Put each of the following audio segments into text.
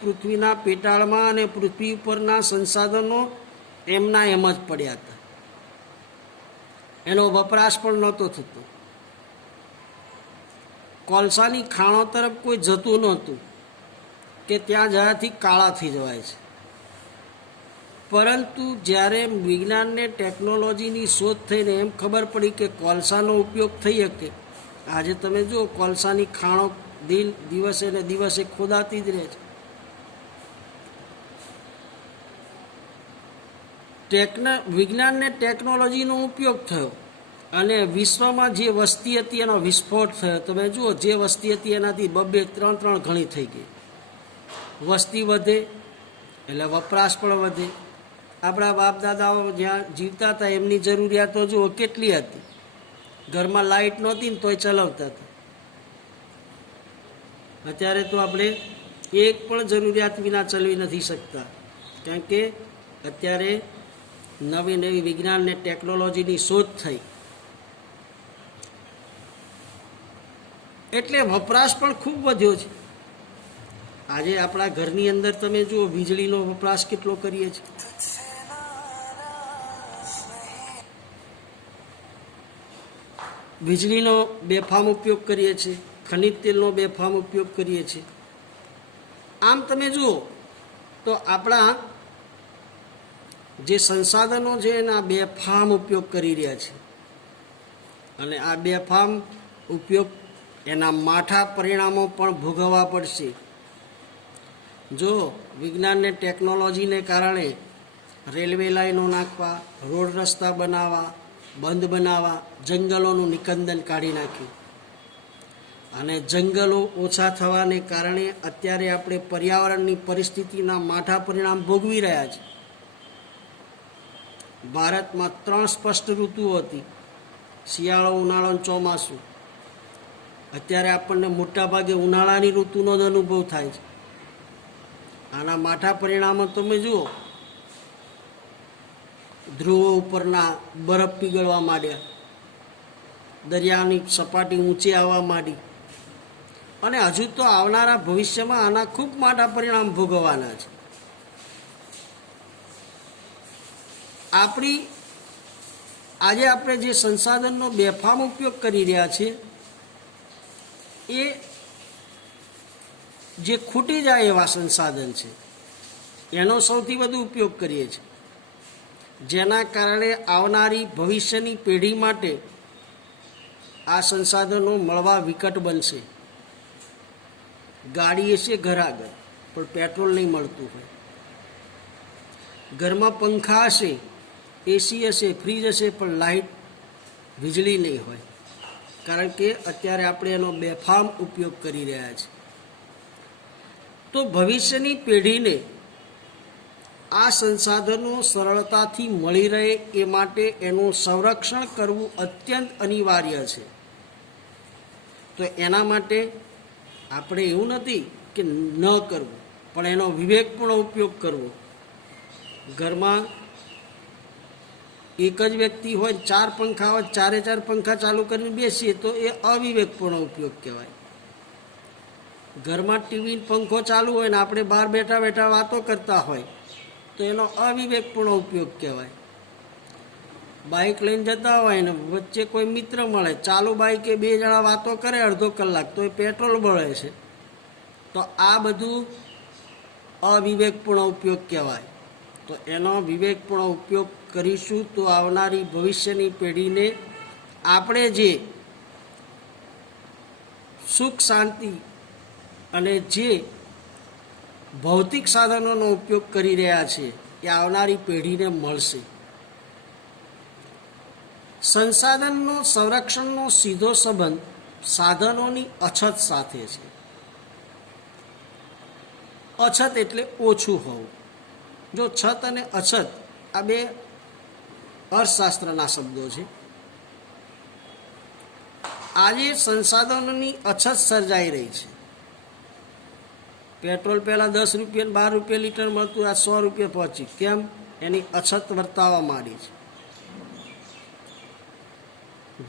પૃથ્વીના પેટાળમાં અને પૃથ્વી ઉપરના સંસાધનો એમના એમ જ પડ્યા હતા. એનો વપરાશ પણ નહોતો થતો. કોલસાની ખાણો તરફ કોઈ જતું નહોતું કે ત્યાં જવાથી કાળા થઈ જવાય છે. પરંતુ જ્યારે વિજ્ઞાનને ટેકનોલોજીની શોધ થઈને એમ ખબર પડી કે કોલસાનો ઉપયોગ થઈ શકે. આજે તમે જુઓ કોલસાની ખાણો દિવસે ને દિવસે ખોદાતી જ રહે છે. વિજ્ઞાનને ટેકનોલોજીનો ઉપયોગ થયો અને વિશ્વમાં જે વસ્તી હતી એનો વિસ્ફોટ થયો. તમે જુઓ, જે વસ્તી હતી એનાથી 2-3 ગણી થઈ ગઈ. વસ્તી વધે એટલે વપરાશ પણ વધે. આપણા બાપ દાદાઓ જ્યાં જીવતા હતા એમની જરૂરિયાતો જુઓ કેટલી હતી. ઘરમાં લાઇટ નહોતી ને તોય ચલાવતા હતા. અત્યારે તો આપણે એક પણ જરૂરિયાત વિના ચલાવી નથી શકતા, કારણ કે અત્યારે નવી નવી વિજ્ઞાન ને ટેકનોલોજીની શોધ થઈ એટલે વપરાશ પણ ખૂબ વધ્યો છે. આજે આપણા ઘરની અંદર તમે જુઓ વીજળીનો વપરાશ કેટલો કરીએ છીએ. વીજળીનો બેફામ ઉપયોગ કરીએ છીએ, ખનિજ તેલનો બેફામ ઉપયોગ કરીએ છીએ. આમ તમે જુઓ તો આપણા જે સંસાધનો છે એના બેફામ ઉપયોગ કરી રહ્યા છે. અને આ બેફામ ઉપયોગ એના માઠા પરિણામો પણ ભોગવવા પડશે. જો વિજ્ઞાનને ટેકનોલોજીને કારણે રેલવે લાઈનો નાખવા, રોડ રસ્તા બનાવવા, બંધ બનાવવા, જંગલોનું નિકંદન કાઢી નાખ્યું અને જંગલો ઓછા થવાને કારણે અત્યારે આપણે પર્યાવરણની પરિસ્થિતિના માઠા પરિણામ ભોગવી રહ્યા છીએ. ભારતમાં 3 સ્પષ્ટ ઋતુઓ હતી: શિયાળો, ઉનાળો અને ચોમાસું. અત્યારે આપણને મોટાભાગે ઉનાળાની ઋતુનો જ અનુભવ થાય છે. આના માઠા પરિણામો તમે જુઓ, ધ્રુવો ઉપરના બરફ પીગળવા માંડ્યા, દરિયાની સપાટી ઊંચી આવવા માંડી અને હજુ તો આવનારા ભવિષ્યમાં આના ખૂબ માઠા પરિણામ ભોગવવાના છે. આજે આપણે જે સંસાધનનો બેફામ ઉપયોગ કરી રહ્યા છીએ એ જે ખૂટી જાય એવા સંસાધન છે એનો સૌથી વધુ ઉપયોગ કરીએ છીએ, જેના કારણે આવનારી ભવિષ્યની પેઢી માટે આ સંસાધનો મળવા વિકટ બનશે. ગાડી હશે ઘર આગળ પણ પેટ્રોલ નહીં મળતું હોય. ઘરમાં પંખા હશે, એસી હશે, ફ્રીજ હશે પણ લાઇટ, વીજળી નહીં હોય, કારણ કે અત્યારે આપણે એનો બેફામ ઉપયોગ કરી રહ્યા છીએ. તો ભવિષ્યની પેઢીને આ સંસાધનો સરળતાથી મળી રહે એ માટે એનું સંરક્ષણ કરવું અત્યંત અનિવાર્ય છે. તો એના માટે આપણે એવું નથી કે ન કરવું, પણ એનો વિવેકપૂર્ણ ઉપયોગ કરવો. ઘરમાં એક જ વ્યક્તિ હોય, 4 પંખા હોય, 4 પંખા ચાલુ કરીને બેસીએ તો એ અવિવેકપૂર્ણ ઉપયોગ કહેવાય. ઘરમાં ટીવી પંખો ચાલુ હોય ને આપણે બહાર બેઠા બેઠા વાતો કરતા હોય તો એનો અવિવેકપૂર્ણ ઉપયોગ કહેવાય. બાઇક લઈને જતા હોય ને વચ્ચે કોઈ મિત્ર મળે, ચાલુ બાઇકે 2 જણા વાતો કરે અડધો કલાક તો એ પેટ્રોલ બળે છે. તો આ બધું અવિવેકપૂર્ણ ઉપયોગ કહેવાય. તો એનો વિવેકપૂર્ણ ઉપયોગ કરીશું તો આવનારી ભવિષ્યની પેઢીને આપણે જે સુખ શાંતિ અને જે ભૌતિક સાધનોનો ઉપયોગ કરી રહ્યા છે એ આવનારી પેઢીને મળશે. સંસાધનનો સંરક્ષણનો સીધો સંબંધ સાધનોની અછત સાથે છે. અછત એટલે ઓછું હોવું. જો છત અને અછત આ 2 અર્થશાસ્ત્રના શબ્દો છે. આજે સંસાધનોની અછત સર્જાઈ રહી છે. પેટ્રોલ પહેલાં 10 રૂપિયા 12 રૂપિયા લીટર મળતું, આ 100 રૂપિયા પહોંચી. કેમ? એની અછત વર્તાવા માંડી છે.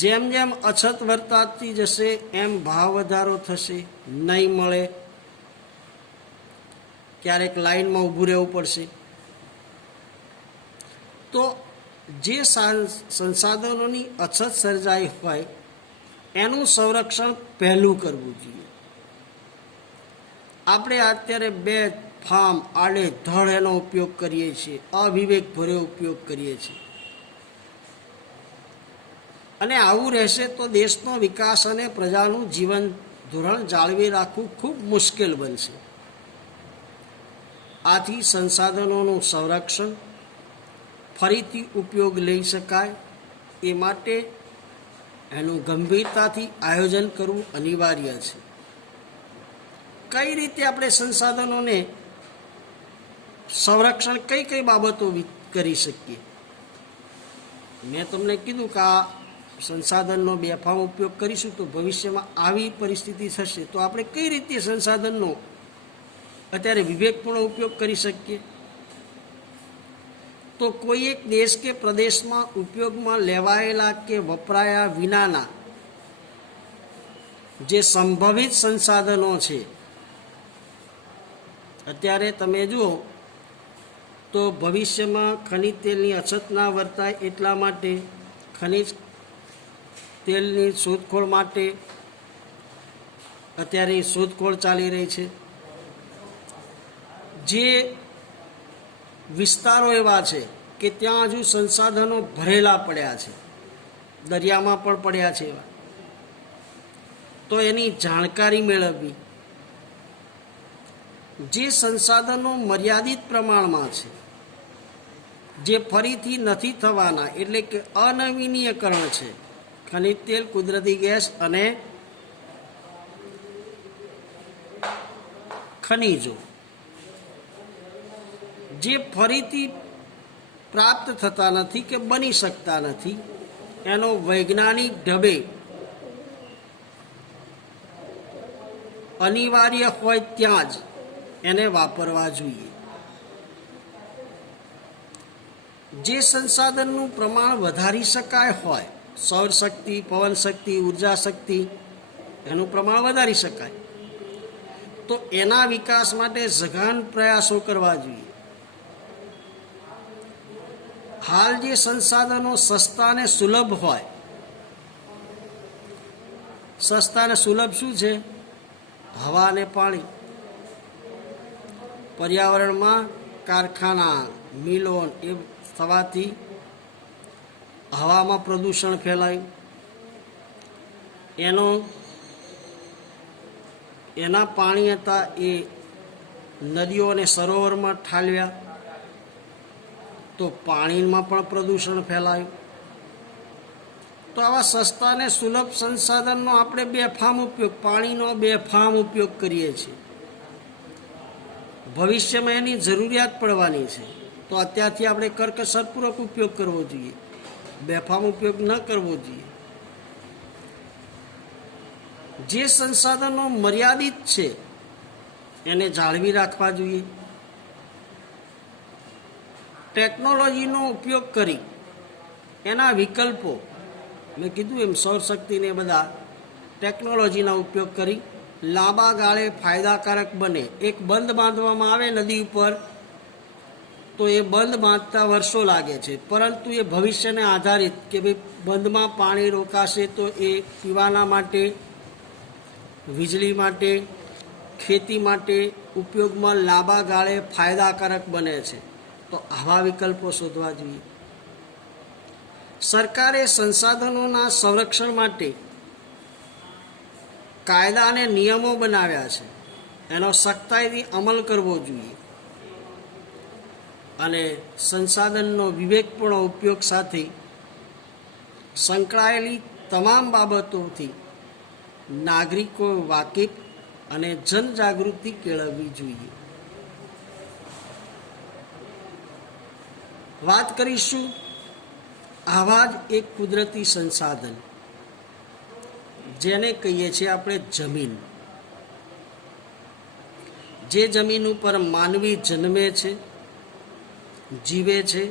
જેમ જેમ અછત વર્તાતી જશે એમ ભાવ વધારો થશે, નહીં મળે. ક્યારેક લાઈનમાં ઊભું રહેવું પડશે. તો જે સંસાધનોની અછત સર્જાઈ હોય એનું સંરક્ષણ પહેલું કરવું જોઈએ. આપણે અત્યારે બેફામ આડેધડ એનો ઉપયોગ કરીએ છીએ, અવિવેકભર્યો ઉપયોગ કરીએ છીએ, અને આવું રહેશે તો દેશનો વિકાસ અને પ્રજાનું જીવન ધોરણ જાળવી રાખવું ખૂબ મુશ્કેલ બનશે. આથી સંસાધનોનું સંરક્ષણ, ફરીથી ઉપયોગ લઈ શકાય એ માટે એનું ગંભીરતાથી આયોજન કરવું અનિવાર્ય છે. કઈ રીતે આપણે સંસાધનોને સંરક્ષણ કઈ કઈ બાબતો કરી શકીએ? મેં તમને કીધું કે આ સંસાધનનો બેફામ ઉપયોગ કરીશું તો ભવિષ્યમાં આવી પરિસ્થિતિ થશે, તો આપણે કઈ રીતે સંસાધનનો અત્યારે વિવેકપૂર્ણ ઉપયોગ કરી શકીએ? તો કોઈ એક દેશ કે પ્રદેશમાં ઉપયોગમાં લેવાયેલા કે વપરાયા વિનાના જે સંભવિત સંસાધનો છે, અત્યારે તમે જુઓ તો ભવિષ્યમાં ખનિજ તેલની અછત ના વર્તાય એટલા માટે ખનિજ તેલની શોધખોળ માટે અત્યારે શોધખોળ ચાલી રહી છે. જે વિસ્તારો એવા છે કે ત્યાં હજુ સંસાધનો ભરેલા પડ્યા છે, દરિયામાં પણ પડ્યા છે એવા, તો એની જાણકારી મેળવવી. જે સંસાધનો મર્યાદિત પ્રમાણમાં છે, જે ફરીથી નથી થવાના એટલે કે અનવીનીયકરણ છે, ખનિજ તેલ, કુદરતી ગેસ અને ખનિજો, જે ફરીથી પ્રાપ્ત થતા નથી કે બની શકતા નથી, એનો વૈજ્ઞાનિક ઢબે અનિવાર્ય હોય ત્યાં જ એને વાપરવા જોઈએ. જે સંસાધનનું પ્રમાણ વધારી શકાય હોય, સૌર શક્તિ, પવન શક્તિ, ઉર્જા શક્તિ, એનું પ્રમાણ વધારી શકાય, તો એના વિકાસ માટે સઘન પ્રયાસો કરવા જોઈએ. હાલ જે સંસાધનો સસ્તા અને સુલભ હોય, સસ્તા અને સુલભ શું છે? હવા અને પાણી. પર્યાવરણમાં કારખાના, મિલો એ થવાથી હવામાં પ્રદૂષણ ફેલાયું, એના પાણી હતા એ નદીઓ અને સરોવરમાં ઠાલવ્યા, તો પાણીમાં પણ પ્રદૂષણ ફેલાયું. તો આવા સસ્તા અને સુલભ સંસાધનનો આપણે બેફામ ઉપયોગ, પાણીનો બેફામ ઉપયોગ કરીએ છીએ. ભવિષ્યમાં એની જરૂરિયાત પડવાની છે, તો અત્યારથી આપણે કરકસરપૂર્વક ઉપયોગ કરવો જોઈએ, બેફામ ઉપયોગ ન કરવો જોઈએ. જે સંસાધનો મર્યાદિત છે એને જાળવી રાખવા જોઈએ. ટેકનોલોજીનો ઉપયોગ કરી એના વિકલ્પો, મેં કીધું એમ સૌરશક્તિને બધા ટેકનોલોજીના ઉપયોગ કરી લાંબા ગાળે ફાયદાકારક બને. એક બંધ બાંધવામાં આવે નદી ઉપર તો એ બંધ બાંધતા વર્ષો લાગે છે, પરંતુ એ ભવિષ્યને આધારિત કે ભાઈ બંધમાં પાણી રોકાશે તો એ પીવાના માટે, વીજળી માટે, ખેતી માટે ઉપયોગમાં લાંબા ગાળે ફાયદાકારક બને છે. તો આવા વિકલ્પો શોધવા જોઈએ. સરકારે સંસાધનોના સંરક્ષણ માટે કાયદા અને નિયમો બનાવ્યા છે, એનો સખ્તાઈથી અમલ કરવો જોઈએ અને સંસાધનનો વિવેકપૂર્ણ ઉપયોગ સાથે સંકળાયેલી તમામ બાબતોથી નાગરિકો વાકેફ અને જનજાગૃતિ કેળવવી જોઈએ. વાત કરીશું આવા જ એક કુદરતી સંસાધન જેને કહીએ છીએ આપણે જમીન. જે જમીન ઉપર માનવી જન્મે છે, જીવે છે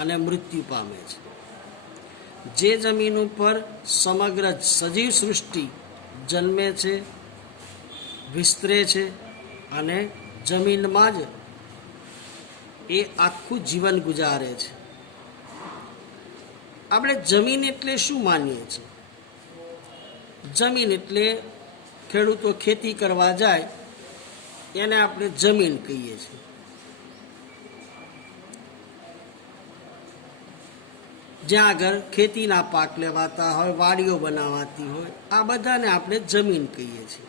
અને મૃત્યુ પામે છે. જે જમીન ઉપર સમગ્ર સજીવ સૃષ્ટિ જન્મે છે, વિસ્તરે છે અને જમીનમાં જ એ આખું જીવન ગુજારે છે. આપણે જમીન એટલે શું માનીએ છીએ? જમીન એટલે ખેડૂતો ખેતી કરવા જાય એને આપણે જમીન કહીએ છીએ. જ્યાં આગળ ખેતીના પાક લેવાતા હોય, વાડીઓ બનાવાતી હોય, આ બધાને આપણે જમીન કહીએ છીએ.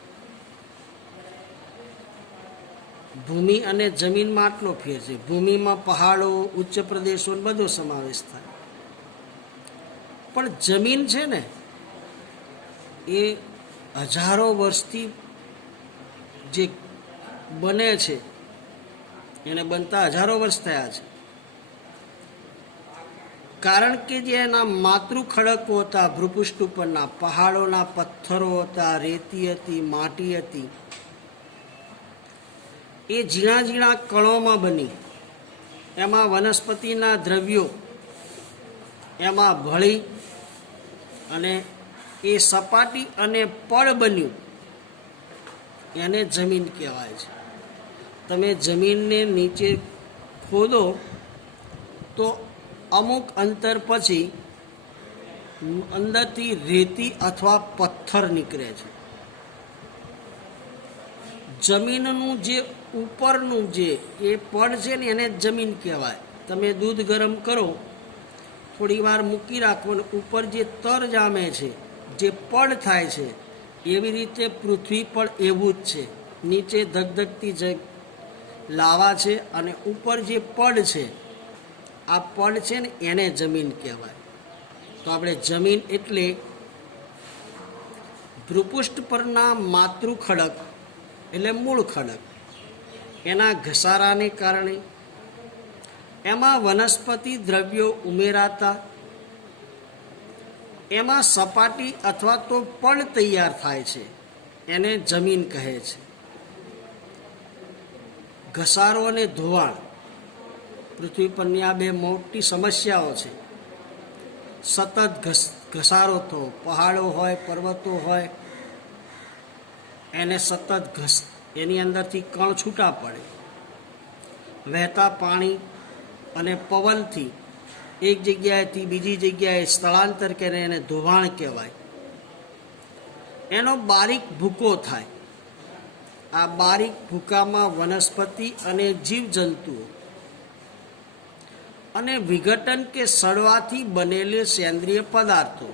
ભૂમિ અને જમીનમાં આટલો ફેર છે. ભૂમિમાં પહાડો, ઉચ્ચ પ્રદેશો બધો સમાવેશ થાય, પણ જમીન છે ને એ હજારો વર્ષથી જે બને છે, એને બનતા હજારો વર્ષ થયા છે. કારણ કે જે એના માતૃખડકો હતા, ભૂપૃષ્ઠ ઉપરના પહાડોના પથ્થરો હતા, રેતી હતી, માટી હતી, એ ઝીણા ઝીણા કણોમાં બની, એમાં વનસ્પતિના દ્રવ્યો એમાં ભળી અને એ સપાટી અને પડ બન્યું, એને જમીન કહેવાય છે. તમે જમીનને નીચે ખોદો તો અમુક અંતર પછી અંદરથી રેતી અથવા પથ્થર નીકળે છે. જમીનનું જે ઉપરનું જે એ પડ છે ને એને જમીન કહેવાય. તમે દૂધ ગરમ કરો, થોડી વાર મૂકી રાખો અને ઉપર જે તર જામે છે, જે પડ થાય છે, એવી રીતે પૃથ્વી પણ એવું જ છે. નીચે ધગધગતી લાવા છે અને ઉપર જે પડ છે, આ પડ છે ને એને જમીન કહેવાય. તો આપણે જમીન એટલે ભૂપૃષ્ઠ પરના માતૃખડક એટલે મૂળ ખડક, એના ઘસારાને કારણે એમાં વનસ્પતિ દ્રવ્યો ઉમેરાતા એમાં સપાટી અથવા તો પડ તૈયાર થાય છે, એને જમીન કહે છે. ઘસારો અને ધોવાણ પૃથ્વી પરની આ બે મોટી સમસ્યાઓ છે. સતત ઘસારો થવો, પહાડો હોય, પર્વતો હોય, એને સતત એની અંદરથી કણ છૂટા પડે. વહેતા પાણી અને પવનથી એક જગ્યાએથી બીજી જગ્યાએ સ્થળાંતર કરે એને ધોવાણ કહેવાય. એનો બારીક ભૂકો થાય. આ બારીક ભૂકામાં વનસ્પતિ અને જીવજંતુઓ અને વિઘટન કે સડવાથી બનેલી સેન્દ્રિય પદાર્થો.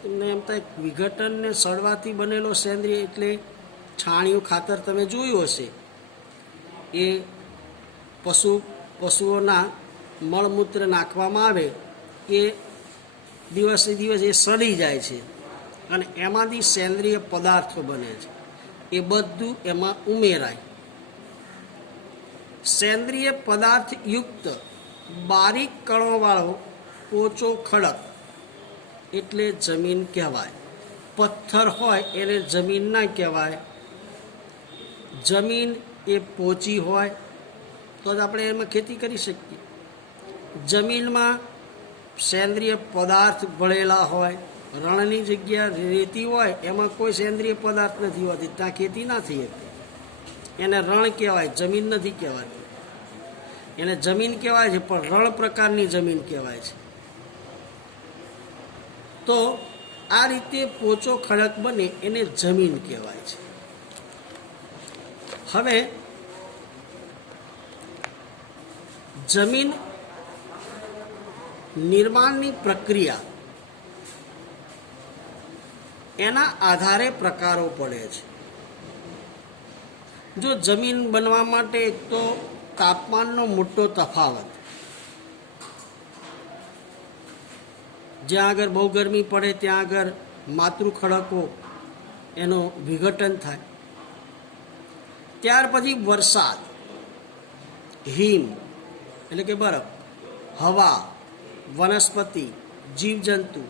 તમને એમ થાય વિઘટન ને સડવાથી બનેલો સેન્દ્રિય એટલે છાણિયું ખાતર તમે જોયું હશે, એ પશુઓના મળમૂત્ર નાખવામાં આવે, એ દિવસે દિવસ એ સડી જાય છે અને એમાંથી સેન્દ્રિય પદાર્થો બને છે. એ બધું એમાં ઉમેરાય. સેન્દ્રિય પદાર્થ યુક્ત બારીક કણોવાળો પોચો ખડક એટલે જમીન કહેવાય. પથ્થર હોય એને જમીન ના કહેવાય. જમીન એ પોચી હોય તો જ આપણે એમાં ખેતી કરી શકીએ. જમીનમાં સેન્દ્રિય પદાર્થ ભળેલા હોય, રણની જગ્યા રેતી હોય, એમાં કોઈ સેન્દ્રિય પદાર્થ નથી હોતી, ત્યાં ખેતી ના થઈ શકે. એને રણ કહેવાય, જમીન નથી કહેવાતી. એને જમીન કહેવાય છે પણ રણ પ્રકારની જમીન કહેવાય છે. તો આ રીતે પોચો ખડક બને એને જમીન કહેવાય છે. હવે જમીન નિર્માણની પ્રક્રિયા એના આધારે પ્રકારો પડે છે. જો જમીન બનવા માટે એક તો તાપમાનનો મોટો તફાવત, જ્યાં આગળ બહુ ગરમી પડે ત્યાં આગળ માતૃખડકો એનું વિઘટન થાય. ત્યાર પછી વરસાદ, હિમ એટલે કે બરફ, હવા, વનસ્પતિ, જીવજંતુ,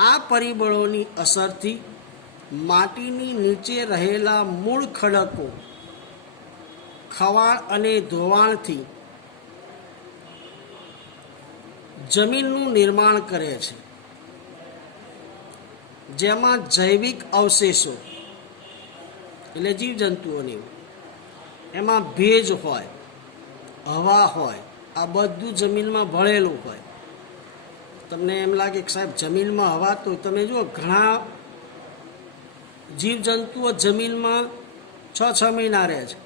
આ પરિબળોની અસરથી માટીની નીચે રહેલા મૂળ ખડકો ખવાણ અને ધોવાણથી જમીનનું નિર્માણ કરે છે, જેમાં જૈવિક અવશેષો એટલે જીવજંતુઓની એમાં ભેજ હોય, હવા હોય, આ બધું જમીનમાં ભળેલું હોય. તમને એમ લાગે કે સાહેબ જમીનમાં હવા, તો તમે જુઓ ઘણા જીવજંતુઓ જમીનમાં 6 મહિના રહે છે,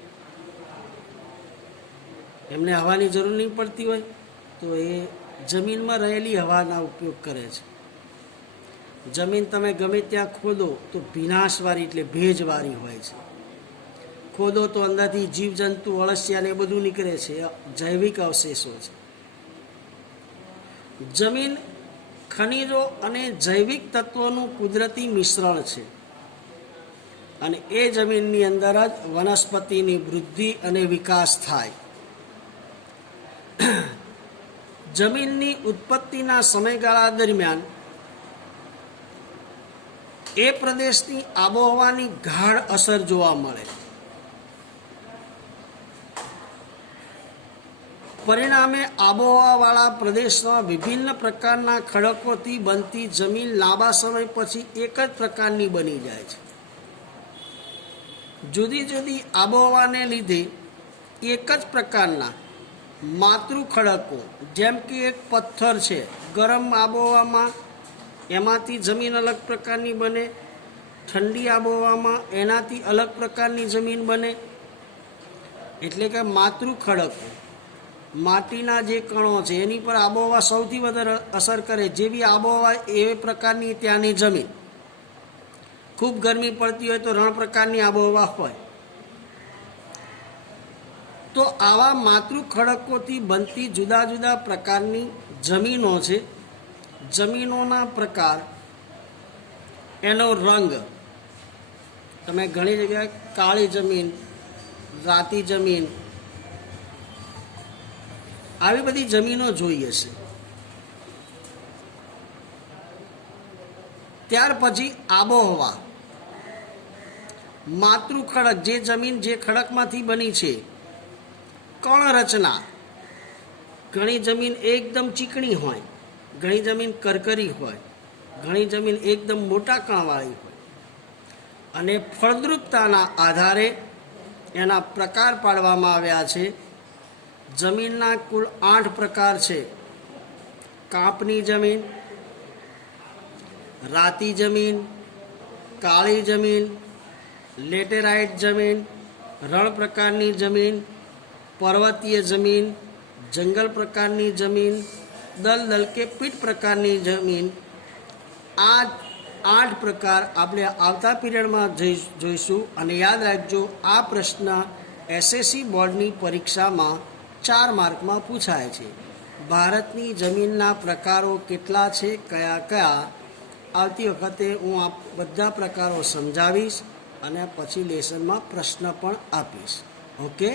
એમને હવાની જરૂર નહીં પડતી હોય, તો એ જમીનમાં રહેલી હવાના ઉપયોગ કરે છે. જમીન તમે ગમે ત્યાં ખોદો તો ભીનાશવાળી એટલે ભેજવાળી હોય છે. ખોદો તો અંદરથી જીવજંતુ, અળસિયા ને એ બધું નીકળે છે, જૈવિક અવશેષો છે. જમીન ખનિજો અને જૈવિક તત્વોનું કુદરતી મિશ્રણ છે, અને એ જમીનની અંદર જ વનસ્પતિની વૃદ્ધિ અને વિકાસ થાય. જમીનની ઉત્પત્તિના સમયગાળા દરમિયાન એ પ્રદેશની આબોહવાની ગાઢ અસર જોવા મળે. પરિણામે આબોહવાવાળા પ્રદેશમાં વિભિન્ન પ્રકારના ખડકોથી બનતી જમીન લાંબા સમય પછી એક જ પ્રકારની બની જાય છે. જુદી જુદી આબોહવાને લીધે એક જ પ્રકારના માતૃ ખડકો, જેમ કે એક પથ્થર છે, ગરમ આબોહવામાં એમાંથી જમીન અલગ પ્રકારની બને, ઠંડી આબોહવામાં એનાથી અલગ પ્રકારની જમીન બને. એટલે કે માતૃ ખડકો, માટીના જે કણો છે એની પર આબોહવા સૌથી વધારે અસર કરે. જેવી આબોહવા એવી પ્રકારની ત્યાંની જમીન. ખૂબ ગરમી પડતી હોય તો રણ પ્રકારની આબોહવા હોય. તો આવા માતૃ ખડકોથી બનતી જુદા જુદા પ્રકારની જમીનો છે. જમીનોના પ્રકાર, એનો રંગ, તમે ઘણી જગ્યાએ કાળી જમીન, રાતી જમીન, આવી બધી જમીનો જોઈ હશે. ત્યાર પછી આબોહવા, માતૃ ખડક, જે જમીન જે ખડકમાંથી બની છે. કણ રચના, ઘણી જમીન એકદમ ચીકણી હોય, ઘણી જમીન કરકરી હોય, ઘણી જમીન એકદમ મોટા કણવાળી હોય. અને ફળદ્રુપતાના આધારે એના પ્રકાર પાડવામાં આવ્યા છે. જમીનના કુલ 8 પ્રકાર છે. કાંપની જમીન, રાતી જમીન, કાળી જમીન, લેટેરાઇટ જમીન, રણ પ્રકારની જમીન, પર્વતીય જમીન, જંગલ પ્રકારની જમીન, દલદલ કે પીટ પ્રકારની જમીન. આ 8 પ્રકાર આપણે આવતા પીરિયડમાં જોઈશું. અને યાદ રાખજો, આ પ્રશ્ન એસએસસી બોર્ડની પરીક્ષામાં 4 માર્કમાં પૂછાય છે. ભારતની જમીનના પ્રકારો કેટલા છે, કયા કયા, આવતી વખતે હું આ બધા પ્રકારો સમજાવીશ અને પછી લેસનમાં પ્રશ્ન પણ આપીશ. ઓકે.